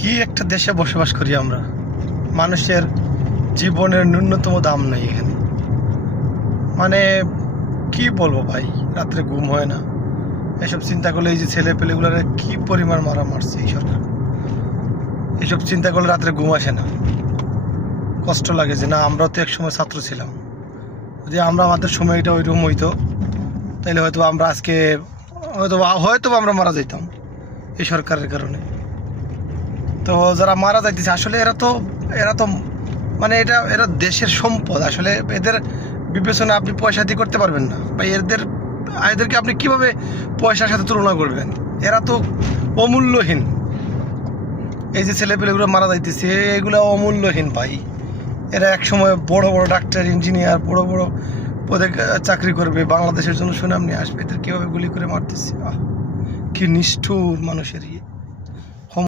কি একটা দেশে বসবাস করি আমরা। মানুষের জীবনের ন্যূনতম দাম নেই এখানে। মানে কি বলবো ভাই, রাত্রে ঘুম হয় না এসব চিন্তা করলে। এই যে ছেলে পেলেগুলোর কি পরিমাণ মারছে এই সরকার, এসব চিন্তা করলে রাত্রে ঘুম আসে না। কষ্ট লাগে যে না, আমরাও তো একসময় ছাত্র ছিলাম, যদি আমরা আমাদের সময়টা ওইরকম হইতো তাহলে হয়তো আমরা আজকে হয়তো আমরা মারা যেতাম এই সরকারের কারণে। তো যারা মারা যাইতেছে আসলে এরা তো মানে এরা দেশের সম্পদ। আসলে এদের বিবেচনা আপনি পয়সা দিয়ে করতে পারবেন না, বা এদেরকে আপনি কিভাবে পয়সার সাথে তুলনা করবেন? এরা তো অমূল্যহীন। এই যে ছেলেপেলেগুলো মারা যাইতেছে এগুলো অমূল্যহীন ভাই। এরা একসময় বড় বড় ডাক্তার, ইঞ্জিনিয়ার, বড় বড় পদে চাকরি করবে, বাংলাদেশের জন্য সুনাম নিয়ে আসবে। এদের কীভাবে গুলি করে মারতেছে! কি নিষ্ঠুর মানুষের ইয়ে।